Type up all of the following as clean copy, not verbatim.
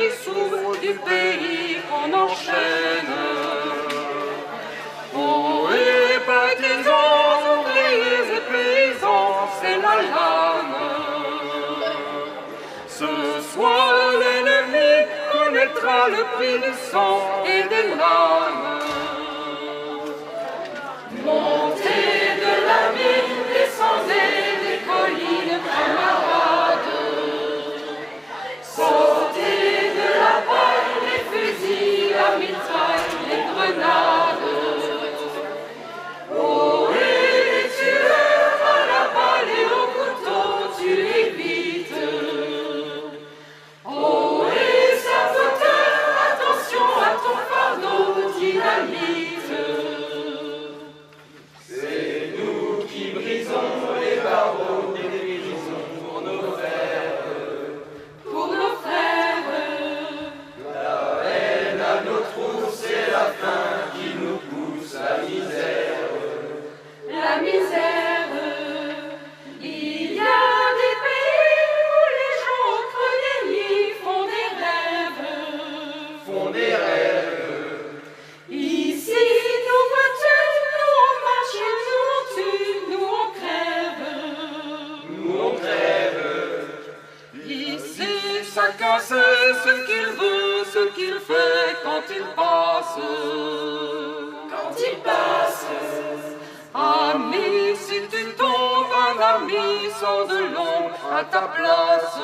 cris sourds du pays qu'on enchaîne. Ohé, partisans, ouvriers et paysans, c'est la lame. Ce soir, l'ennemi connaîtra le prix du sang et des larmes. Montez de la mine, descendez des collines, camarades. Sortez de la paille, les fusils, la mitraille, les grenades. Ohé, les tueurs à la balle et au couteau, tuez vite. Ohé, saboteur, attention à ton fardeau, dynamite. La misère, il y a des pays où les gens au creux des lits font des rêves. Ici, nous voitures, nous on marche, nous on tue, nous on crève. Ici, chacun sait ce qu'il veut, ce qu'il fait quand il passe. Ami, si tu tombes, un ami sort de l'ombre à ta place.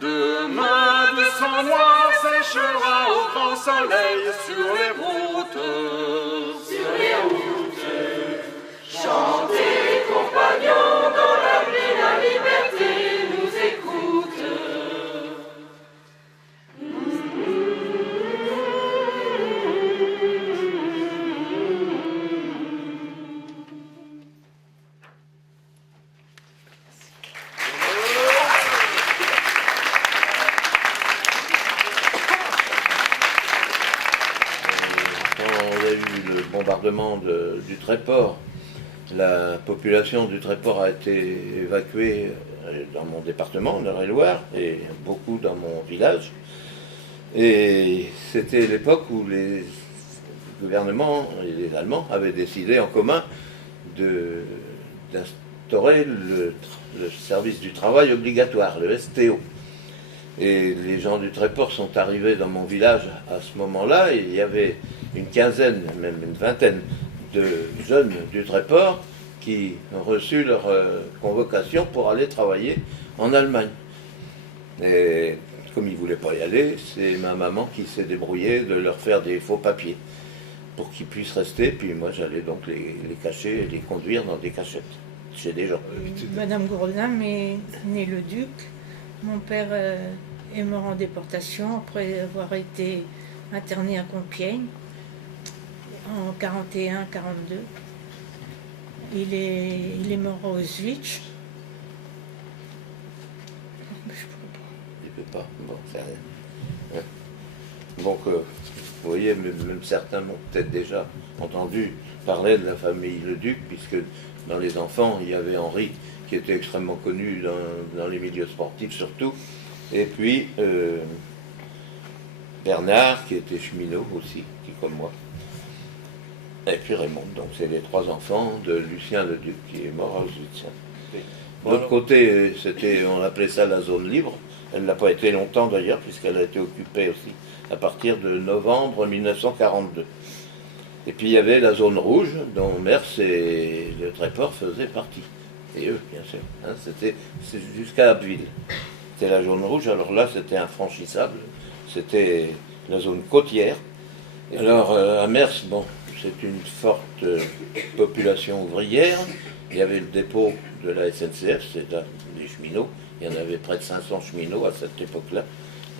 Demain, du sang noir séchera au grand soleil sur les routes. Chantez, compagnons, dans l'avenir, la liberté nous écoute. Bombardement du Tréport. La population du Tréport a été évacuée dans mon département, en Eure-et-Loire, et beaucoup dans mon village. Et c'était l'époque où les gouvernements et les Allemands avaient décidé en commun d'instaurer le service du travail obligatoire, le STO. Et les gens du Tréport sont arrivés dans mon village à ce moment-là, et il y avait une quinzaine, même une vingtaine de jeunes du Tréport qui ont reçu leur convocation pour aller travailler en Allemagne. Et comme ils ne voulaient pas y aller, c'est ma maman qui s'est débrouillée de leur faire des faux papiers pour qu'ils puissent rester, puis moi j'allais donc les cacher et les conduire dans des cachettes chez des gens. Madame Gourdin est née le Duc. Mon père est mort en déportation après avoir été interné à Compiègne en 41-42. Il est mort à Auschwitz. Il ne peut pas. Bon, c'est rien. Ouais. Donc, vous voyez, même certains m'ont peut-être déjà entendu parler de la famille Le Duc, puisque dans les enfants, il y avait Henri, qui était extrêmement connu dans les milieux sportifs surtout, et puis Bernard, qui était cheminot aussi, qui comme moi, et puis Raymond. Donc c'est les trois enfants de Lucien Le Duc, qui est mort à Auschwitz. De l'autre côté, on appelait ça la zone libre. Elle n'a pas été longtemps d'ailleurs, puisqu'elle a été occupée aussi à partir de novembre 1942. Et puis il y avait la zone rouge, dont Mers et le Tréport faisaient partie. Et eux, bien sûr. Hein, c'est jusqu'à Abbeville. C'était la zone rouge, alors là c'était infranchissable. C'était la zone côtière. Et alors à Mers, bon, c'est une forte population ouvrière. Il y avait le dépôt de la SNCF, c'est des cheminots. Il y en avait près de 500 cheminots à cette époque-là.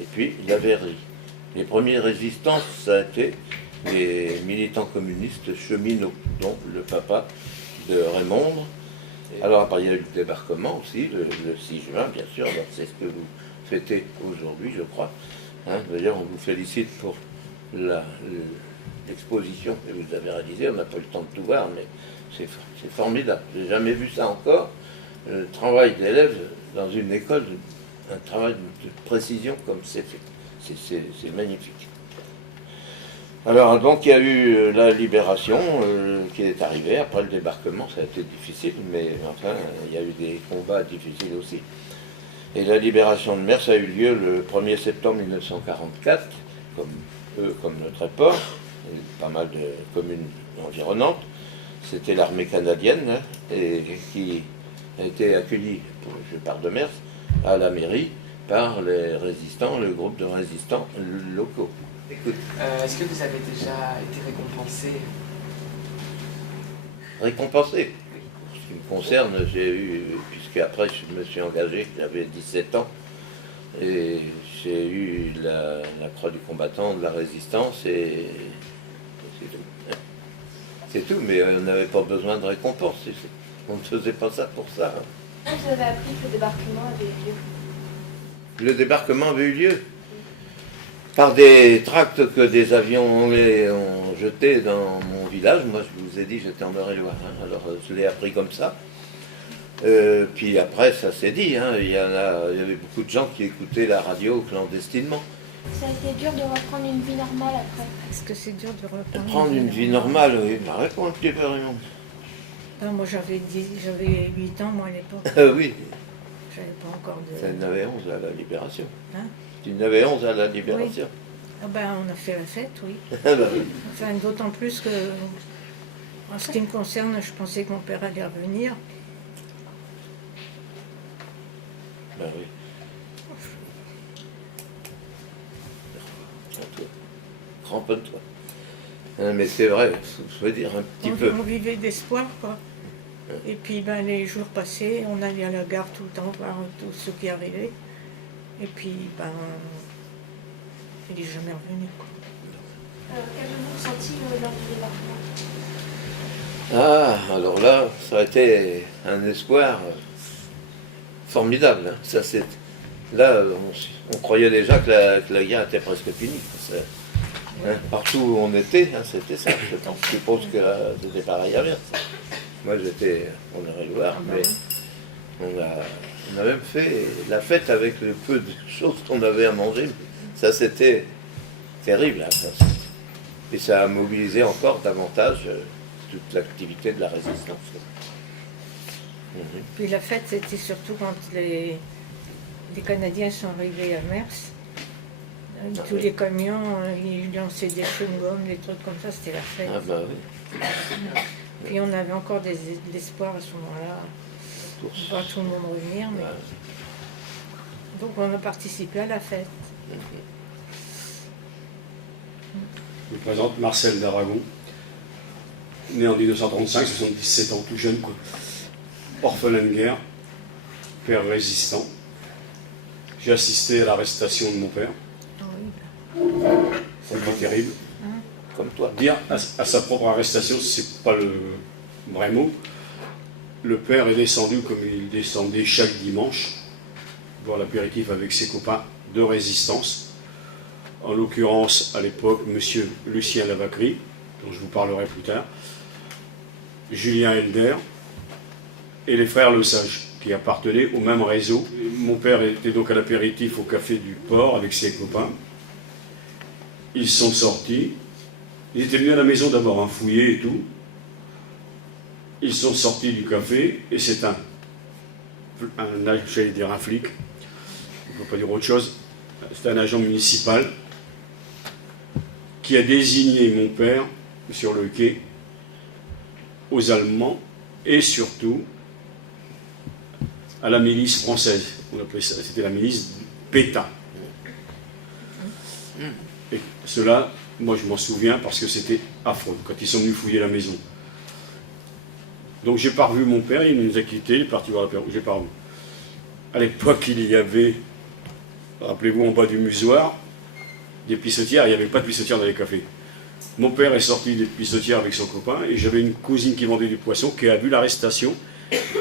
Et puis la verrerie. Les premiers résistants, ça a été les militants communistes cheminots, dont le papa de Raymond. Alors après, il y a eu le débarquement aussi, le 6 juin, bien sûr. C'est ce que vous fêtez aujourd'hui, je crois. Hein, d'ailleurs, on vous félicite pour l'exposition que vous avez réalisée. On n'a pas eu le temps de tout voir, mais c'est formidable. J'ai jamais vu ça encore. Le travail d'élèves dans une école un travail de précision comme c'est fait. C'est magnifique. Alors donc il y a eu la libération qui est arrivée après le débarquement, ça a été difficile, mais enfin il y a eu des combats difficiles aussi. Et la libération de Mers a eu lieu le 1er septembre 1944, comme notre port, et pas mal de communes environnantes. C'était l'armée canadienne et qui a été accueillie, je parle de Mers, à la mairie par les résistants, le groupe de résistants locaux. Écoute. Est-ce que vous avez déjà été récompensé? Récompensé. En ce qui me concerne, j'ai eu, puisque après je me suis engagé, j'avais 17 ans, et j'ai eu la croix du combattant de la résistance, et c'est tout. C'est tout, mais on n'avait pas besoin de récompense. On ne faisait pas ça pour ça. Vous avez appris que le débarquement avait eu lieu. Le débarquement avait eu lieu par des tracts que des avions anglais ont jetés dans mon village. Moi, je vous ai dit, j'étais en Eure-et-Loire, hein, alors je l'ai appris comme ça. Puis après, ça s'est dit, hein, il y avait beaucoup de gens qui écoutaient la radio clandestinement. Ça a été dur de reprendre une vie normale après. Est-ce que c'est dur de reprendre Prendre une vie normale, oui, bah, réponds un petit peu, Raymond. Non, moi j'avais 8 ans, moi à l'époque. Oui, J'avais pas encore de... tu en avais 11 à la libération. Hein? Tu en avais 11 à la libération. Ah ben, on a fait la fête, oui. Ah bah oui. Enfin, d'autant plus que, en ce qui me concerne, je pensais que mon père allait revenir. Ben oui. Tiens-toi. Cramponne-toi. Hein, mais c'est vrai, je veux dire un petit peu. On vivait d'espoir, quoi. Et puis, ben, les jours passaient, on allait à la gare tout le temps voir tout ce qui arrivait. Et puis, ben, il n'est jamais revenu, quoi. Qu'avez-vous ressenti lors du débarquement? Ah, alors là, ça a été un espoir formidable. Hein. Ça, là, on croyait déjà que la guerre était presque finie. Hein, partout où on était, hein, c'était ça. Je suppose que c'était pareil à Mers. Moi, j'étais en Eure-et-Loire, mais on a même fait la fête avec le peu de choses qu'on avait à manger. Ça, c'était terrible. Hein, et ça a mobilisé encore davantage toute l'activité de la résistance. Puis la fête, c'était surtout quand les Canadiens sont arrivés à Mers. Tous les camions, ils lançaient des chewing-gums, des trucs comme ça, c'était la fête. Ah bah oui. Puis on avait encore de l'espoir à ce moment-là, de voir tout le monde revenir. Mais... Donc on a participé à la fête. Je me présente Marcel d'Aragon, né en 1935, 77 ans, tout jeune, quoi. Orphelin de guerre, père résistant. J'ai assisté à l'arrestation de mon père. C'était terrible. Comme toi. Dire à sa propre arrestation, c'est pas le vrai mot. Le père est descendu comme il descendait chaque dimanche, voir l'apéritif avec ses copains de résistance. En l'occurrence, à l'époque, monsieur Lucien Lavacry, dont je vous parlerai plus tard, Julien Helder et les frères Le Sage, qui appartenaient au même réseau. Mon père était donc à l'apéritif au café du port avec ses copains. Ils sont sortis. Ils étaient venus à la maison d'abord, fouiller et tout. Ils sont sortis du café et c'est j'allais dire un flic, on ne peut pas dire autre chose, c'est un agent municipal qui a désigné mon père sur le quai aux Allemands et surtout à la milice française. On appelait ça, c'était la milice Pétain. Et cela, moi je m'en souviens parce que c'était affreux quand ils sont venus fouiller la maison. Donc j'ai pas revu mon père, il nous a quittés, il est parti voir la père. J'ai pas revu. À l'époque, il y avait, rappelez-vous, en bas du musoir, des pissotières. Il n'y avait pas de pissotière dans les cafés. Mon père est sorti des pissotières avec son copain et j'avais une cousine qui vendait du poisson qui a vu l'arrestation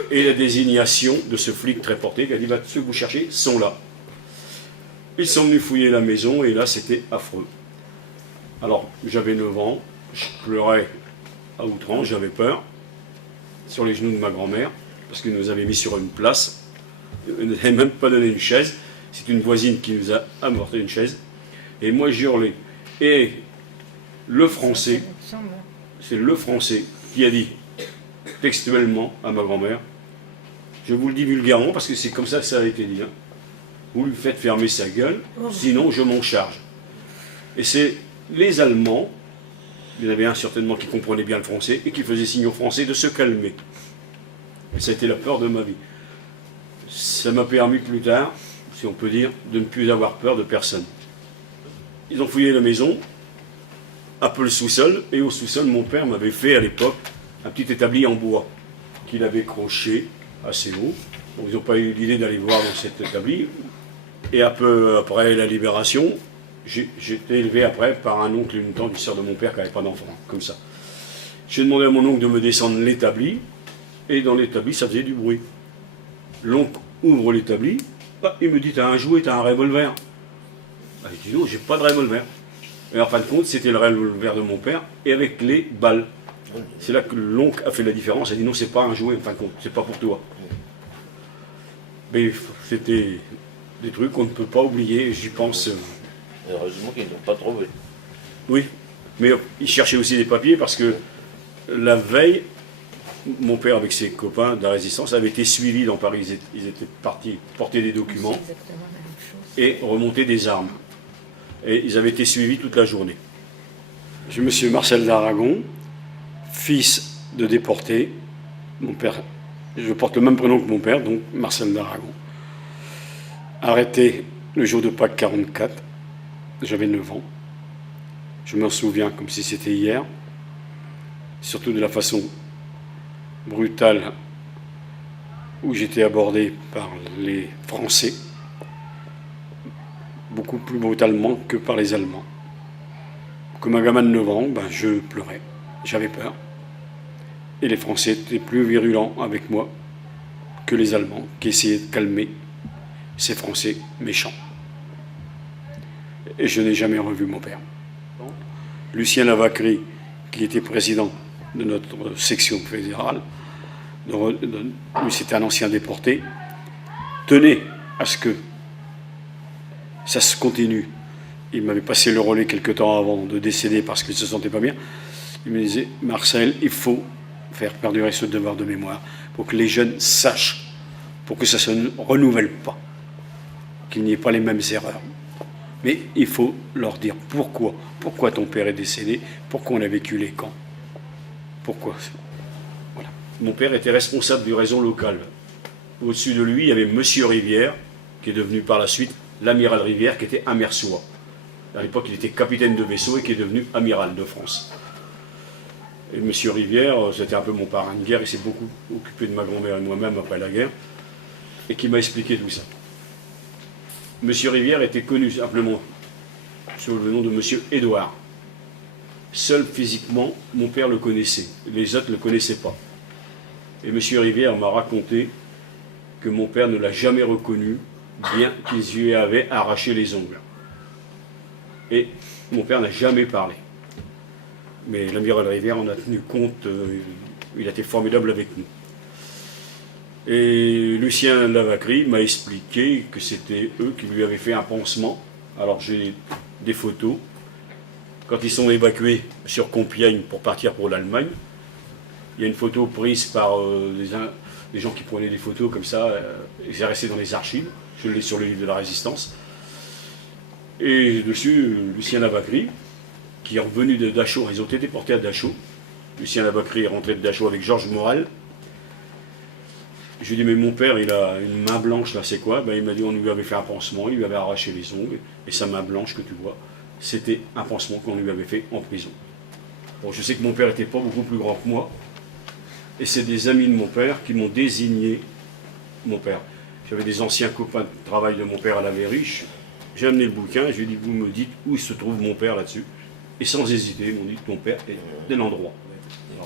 et la désignation de ce flic très porté qui a dit bah, ceux que vous cherchez sont là. Ils sont venus fouiller la maison et là c'était affreux. Alors j'avais 9 ans, je pleurais à outrance, j'avais peur, sur les genoux de ma grand-mère, parce qu'ils nous avaient mis sur une place, ils ne nous avaient même pas donné une chaise, C'est une voisine qui nous a apporté une chaise. Et moi j'ai hurlé. Et le français, c'est le français qui a dit textuellement à ma grand-mère, je vous le dis vulgairement parce que c'est comme ça que ça a été dit, hein. Vous lui faites fermer sa gueule, sinon je m'en charge. Et c'est les Allemands, il y en avait un certainement qui comprenait bien le français et qui faisait signe aux Français de se calmer. Et ça a été la peur de ma vie. Ça m'a permis plus tard, si on peut dire, de ne plus avoir peur de personne. Ils ont fouillé la maison, un peu le sous-sol, et au sous-sol, mon père m'avait fait à l'époque un petit établi en bois qu'il avait croché assez haut. Donc, ils n'ont pas eu l'idée d'aller voir dans cet établi. Et un peu après la libération, j'ai été élevé après par un oncle et une tante, une sœur de mon père qui n'avait pas d'enfant, comme ça. J'ai demandé à mon oncle de me descendre l'établi, et dans l'établi, ça faisait du bruit. L'oncle ouvre l'établi, il me dit, t'as un jouet, t'as un revolver. Je dis non, j'ai pas de revolver. Et en fin de compte, c'était le revolver de mon père, et avec les balles. C'est là que l'oncle a fait la différence, il a dit non, c'est pas un jouet, en fin de compte, c'est pas pour toi. Mais c'était des trucs qu'on ne peut pas oublier, j'y pense. Heureusement qu'ils n'ont pas trouvé. Oui, mais ils cherchaient aussi des papiers parce que la veille, mon père avec ses copains de la résistance avait été suivis dans Paris. Ils étaient partis porter des documents et remonter des armes. Et ils avaient été suivis toute la journée. Je suis monsieur Marcel d'Aragon, fils de déporté. Mon père, je porte le même prénom que mon père, donc Marcel d'Aragon. Arrêté le jour de Pâques 44, j'avais 9 ans. Je m'en souviens comme si c'était hier, surtout de la façon brutale où j'étais abordé par les Français, beaucoup plus brutalement que par les Allemands. Comme un gamin de 9 ans, je pleurais, j'avais peur. Et les Français étaient plus virulents avec moi que les Allemands, qui essayaient de calmer ces Français méchants. Et je n'ai jamais revu mon père. Lucien Lavacry, qui était président de notre section fédérale, lui c'était un ancien déporté, tenait à ce que ça se continue. Il m'avait passé le relais quelque temps avant de décéder parce qu'il ne se sentait pas bien. Il me disait, Marcel, il faut faire perdurer ce devoir de mémoire pour que les jeunes sachent, pour que ça ne se renouvelle pas, qu'il n'y ait pas les mêmes erreurs. Mais il faut leur dire pourquoi ton père est décédé, pourquoi on a vécu les camps, pourquoi. Voilà. Mon père était responsable du réseau local. Au-dessus de lui, il y avait Monsieur Rivière, qui est devenu par la suite l'amiral Rivière, qui était amerçois. À l'époque, il était capitaine de vaisseau et qui est devenu amiral de France. Et Monsieur Rivière, c'était un peu mon parrain de guerre, il s'est beaucoup occupé de ma grand-mère et moi-même après la guerre, et qui m'a expliqué tout ça. Monsieur Rivière était connu simplement sous le nom de Monsieur Édouard. Seul physiquement, mon père le connaissait, les autres ne le connaissaient pas. Et Monsieur Rivière m'a raconté que mon père ne l'a jamais reconnu, bien qu'ils lui avaient arraché les ongles. Et mon père n'a jamais parlé. Mais l'amiral Rivière en a tenu compte, il a été formidable avec nous. Et Lucien Lavacry m'a expliqué que c'était eux qui lui avaient fait un pansement. Alors j'ai des photos. Quand ils sont évacués sur Compiègne pour partir pour l'Allemagne, il y a une photo prise par des gens qui prenaient des photos comme ça, et c'est resté dans les archives. Je l'ai sur le livre de la Résistance. Et dessus, Lucien Lavacry, qui est revenu de Dachau, ils ont été déportés à Dachau. Lucien Lavacry est rentré de Dachau avec Georges Morel. Je lui ai dit, mais mon père, il a une main blanche, là, c'est quoi? Il m'a dit, on lui avait fait un pansement, il lui avait arraché les ongles, et sa main blanche que tu vois, c'était un pansement qu'on lui avait fait en prison. Bon, je sais que mon père n'était pas beaucoup plus grand que moi, et c'est des amis de mon père qui m'ont désigné mon père. J'avais des anciens copains de travail de mon père à la Vériche. J'ai amené le bouquin, je lui ai dit, vous me dites où se trouve mon père là-dessus. Et sans hésiter, ils m'ont dit, ton père est tel endroit.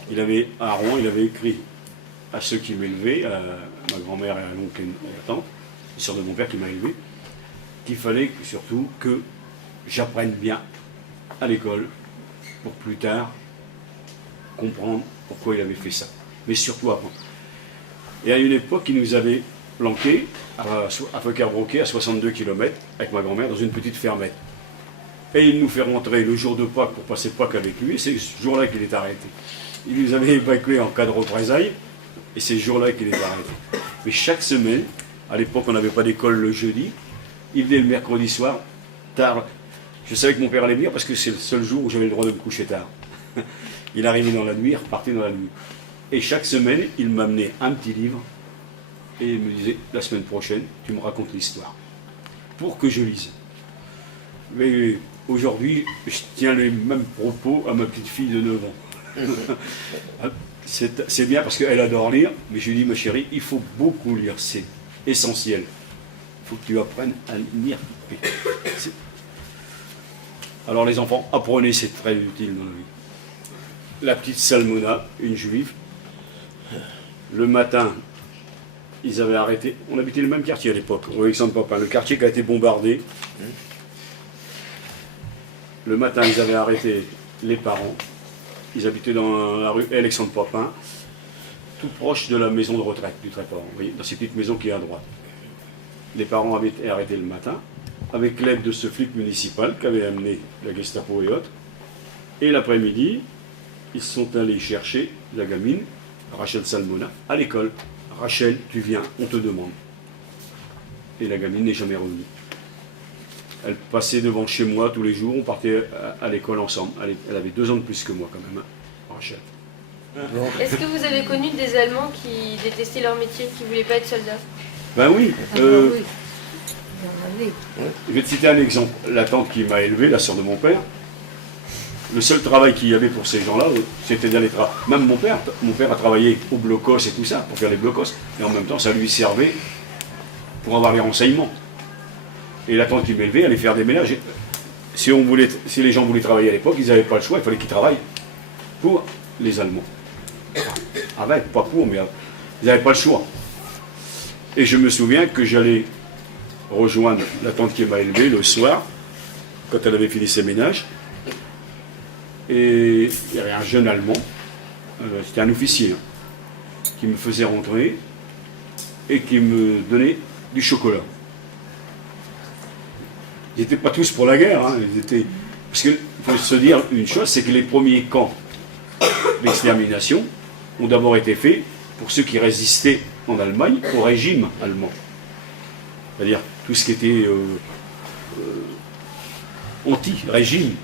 Il avait, à Rouen, il avait écrit à ceux qui m'élevaient, à ma grand-mère et à l'oncle et à la tante, les sœurs de mon père qui m'a élevé, qu'il fallait surtout que j'apprenne bien à l'école pour plus tard comprendre pourquoi il avait fait ça. Mais surtout apprendre. Et à une époque, il nous avait planqué à Feuquer-Broquet, à 62 km, avec ma grand-mère, dans une petite fermette. Et il nous fait rentrer le jour de Pâques pour passer Pâques avec lui, et c'est ce jour-là qu'il est arrêté. Il nous avait évacués en cas de représailles, et c'est ce jour-là qu'il est arrêté. Mais chaque semaine, à l'époque on n'avait pas d'école le jeudi, il venait le mercredi soir, tard. Je savais que mon père allait venir parce que c'est le seul jour où j'avais le droit de me coucher tard. Il arrivait dans la nuit, il repartait dans la nuit. Et chaque semaine, il m'amenait un petit livre, et il me disait, la semaine prochaine, tu me racontes l'histoire, pour que je lise. Mais aujourd'hui, je tiens les mêmes propos à ma petite fille de 9 ans. C'est bien parce qu'elle adore lire, mais je lui dis, ma chérie, il faut beaucoup lire, c'est essentiel. Il faut que tu apprennes à lire. Alors les enfants, apprenez, c'est très utile dans la vie. La petite Salmona, une juive, le matin, ils avaient arrêté, on habitait le même quartier à l'époque, au Alexandre Papin, le quartier qui a été bombardé. Le matin, ils avaient arrêté les parents. Ils habitaient dans la rue Alexandre Papin, tout proche de la maison de retraite du Tréport, vous voyez, dans ces petites maisons qui est à droite. Les parents avaient été arrêtés le matin, avec l'aide de ce flic municipal qui avait amené la Gestapo et autres. Et l'après-midi, ils sont allés chercher la gamine, Rachel Salmona, à l'école. Rachel, tu viens, on te demande. Et la gamine n'est jamais revenue. Elle passait devant chez moi tous les jours, on partait à l'école ensemble. Elle avait 2 ans de plus que moi quand même, hein, Rachel. Est-ce que vous avez connu des Allemands qui détestaient leur métier, qui ne voulaient pas être soldats? Ben oui, Ah, bah oui. Il y en avait. je vais te citer un exemple. La tante qui m'a élevé, la sœur de mon père, le seul travail qu'il y avait pour ces gens-là, c'était d'aller travailler. Même mon père a travaillé au blocos et tout ça, pour faire les blocos, et en même temps, ça lui servait pour avoir les renseignements. Et la tante qui m'élevait allait faire des ménages. Si les gens voulaient travailler à l'époque, ils n'avaient pas le choix, il fallait qu'ils travaillent pour les Allemands. Avec, pas pour, mais ils n'avaient pas le choix. Et je me souviens que j'allais rejoindre la tante qui m'a élevé le soir, quand elle avait fini ses ménages. Et il y avait un jeune Allemand, c'était un officier, hein, qui me faisait rentrer et qui me donnait du chocolat. Ils n'étaient pas tous pour la guerre, hein, parce qu'il faut se dire une chose, c'est que les premiers camps d'extermination ont d'abord été faits pour ceux qui résistaient en Allemagne au régime allemand. C'est-à-dire tout ce qui était anti-régime.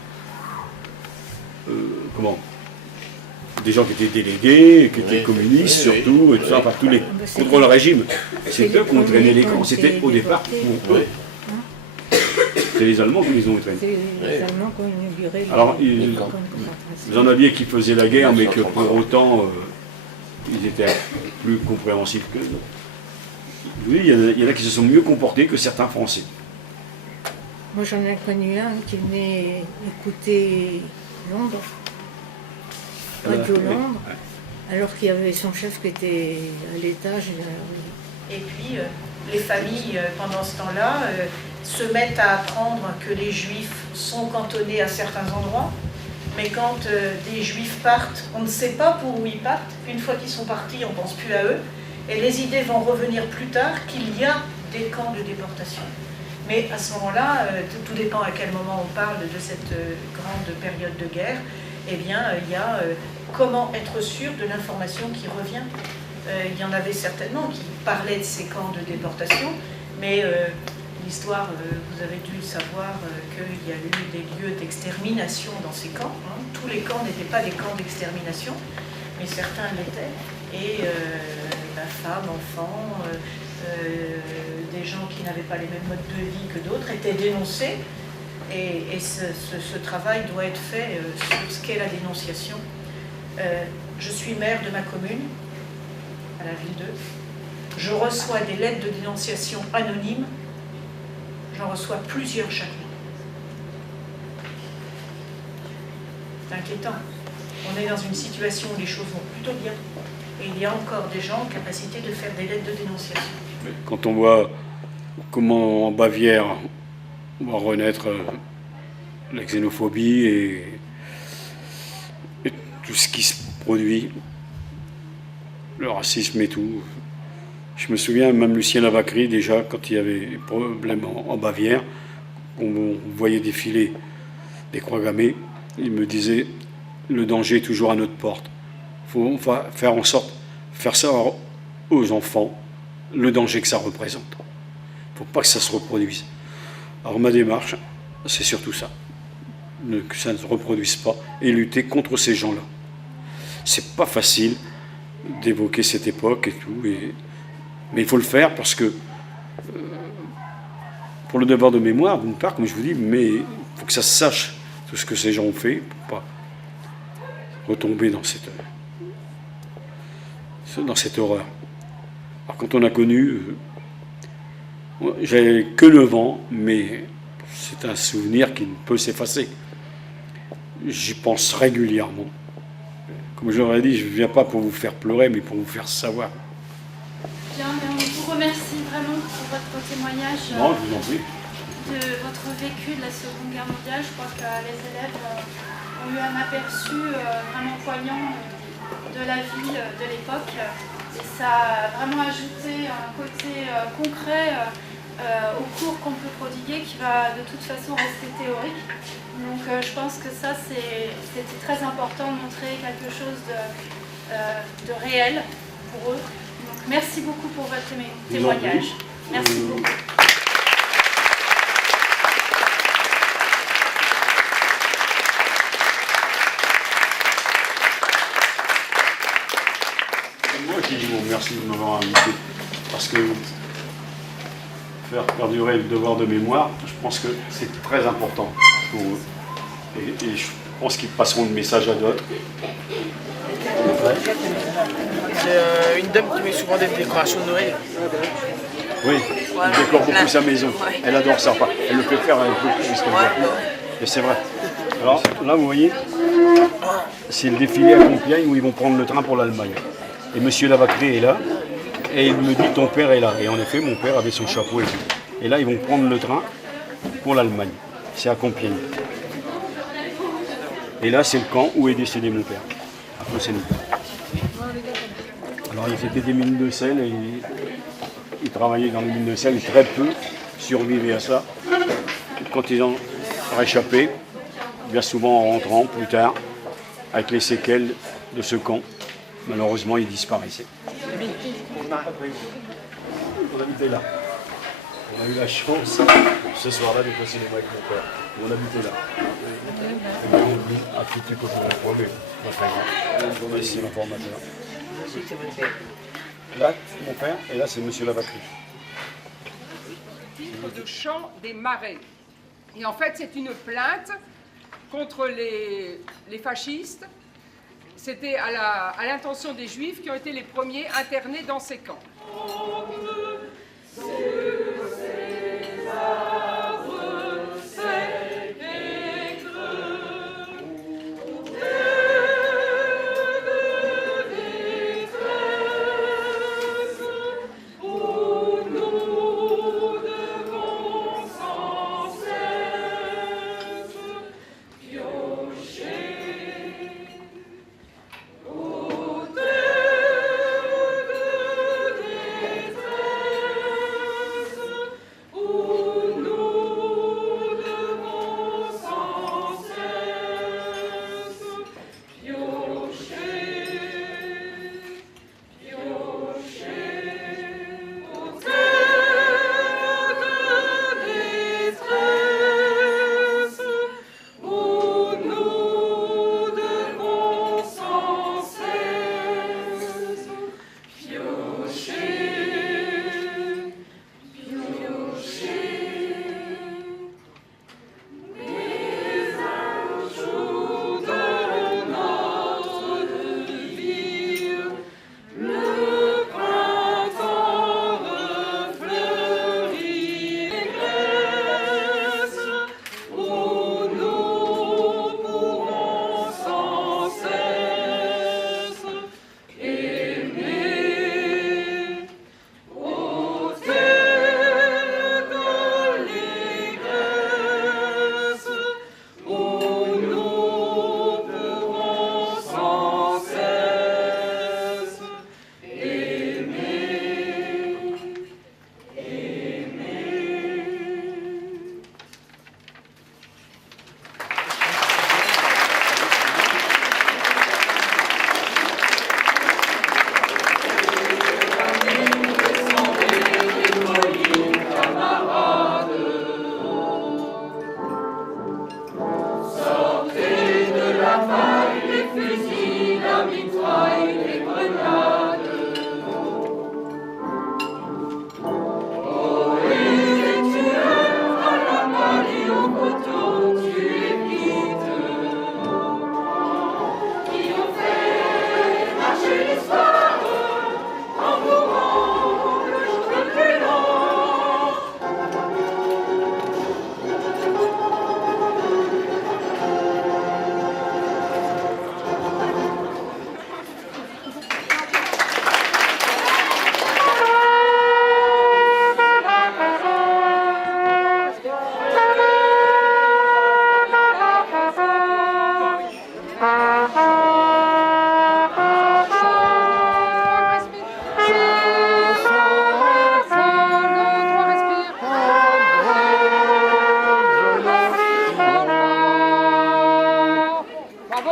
Des gens qui étaient délégués, qui étaient communistes surtout, et tout ça, enfin tous les contre le régime. C'est eux qui ont entraîné les camps, c'était au départ pour eux. C'est les Allemands qui les ont entraînés. C'est les Allemands qui ont inauguré Alors, les camps de vous concentration. en aviez qui faisaient la guerre, mais que pour autant, ils étaient plus compréhensibles que nous. Oui, il y en a qui se sont mieux comportés que certains Français. Moi, j'en ai connu un qui venait écouter Londres, Radio Oui. Londres, alors qu'il y avait son chef qui était à l'étage. Et puis, les familles, pendant ce temps-là, se mettent à apprendre que les juifs sont cantonnés à certains endroits. Mais quand des juifs partent, on ne sait pas pour où ils partent. Une fois qu'ils sont partis, on ne pense plus à eux. Et les idées vont revenir plus tard qu'il y a des camps de déportation. Mais à ce moment-là, tout dépend à quel moment on parle de cette grande période de guerre, eh bien, il y a comment être sûr de l'information qui revient. Il y en avait certainement qui parlaient de ces camps de déportation, mais l'histoire, vous avez dû savoir qu'il y a eu des lieux d'extermination dans ces camps. Hein. Tous les camps n'étaient pas des camps d'extermination, mais certains l'étaient. Et femmes, enfants, des gens qui n'avaient pas les mêmes modes de vie que d'autres étaient dénoncés. Et ce travail doit être fait sur ce qu'est la dénonciation. Je suis maire de ma commune, à la ville 2. Je reçois des lettres de dénonciation anonymes. J'en reçois plusieurs chaque mois. C'est inquiétant. On est dans une situation où les choses vont plutôt bien. Et il y a encore des gens en capacité de faire des lettres de dénonciation. Quand on voit comment en Bavière on va renaître la xénophobie et tout ce qui se produit, le racisme et tout, Je me souviens, même Lucien Lavacry, déjà, quand il y avait des problèmes en Bavière, on voyait défiler des croix gammées, il me disait le danger est toujours à notre porte. Il faut faire en sorte, faire savoir aux enfants le danger que ça représente. Il ne faut pas que ça se reproduise. Alors ma démarche, c'est surtout ça, que ça ne se reproduise pas et lutter contre ces gens-là. C'est pas facile d'évoquer cette époque et tout, mais il faut le faire parce que pour le devoir de mémoire, d'une part, comme je vous dis, mais il faut que ça se sache tout ce que ces gens ont fait pour pas retomber dans cette horreur. Alors quand on a connu, j'avais que 9 ans, mais c'est un souvenir qui ne peut s'effacer. J'y pense régulièrement. Comme je leur ai dit, je ne viens pas pour vous faire pleurer, mais pour vous faire savoir. Bien, mais on vous remercie vraiment pour votre témoignage Non, je vous en prie. de votre vécu de la Seconde Guerre mondiale. Je crois que les élèves ont eu un aperçu vraiment poignant de la vie de l'époque. Et ça a vraiment ajouté un côté concret au cours qu'on peut prodiguer qui va de toute façon rester théorique. Donc je pense que ça c'était très important de montrer quelque chose de réel pour eux. Donc merci beaucoup pour votre témoignage. Merci beaucoup. Moi qui vous remercie de m'avoir invité, parce que faire perdurer le devoir de mémoire, je pense que c'est très important pour eux. Et je pense qu'ils passeront le message à d'autres. C'est une dame qui met souvent des décorations de Noël. Oui, elle décore beaucoup sa maison. Elle adore ça. Enfin, elle le fait faire un peu plus qu'elle veut. Et c'est vrai. Alors là, vous voyez, c'est le défilé à Compiègne où ils vont prendre le train pour l'Allemagne. Et monsieur Lavacry est là, et il me dit ton père est là. Et en effet, mon père avait son chapeau et tout. Et là, ils vont prendre le train pour l'Allemagne. C'est à Compiègne. Et là, c'est le camp où est décédé mon père, à Poissy-Nord. Alors, il faisait des mines de sel, et il travaillait dans les mines de sel, et très peu survivaient à ça. Quand ils ont réchappé, bien souvent en rentrant plus tard, avec les séquelles de ce camp, malheureusement, ils disparaissaient. On habitait là. On a eu la chance, ce soir-là, de passer les mois avec mon père. On habitait là. À tout le côté de la croix, mais ma frère, ici l'informateur. Là, mon père, et là, c'est monsieur Lavacry. Titre de chant des marais. Et en fait, c'est une plainte contre les fascistes. C'était à l'intention des Juifs qui ont été les premiers internés dans ces camps.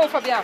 Fabien.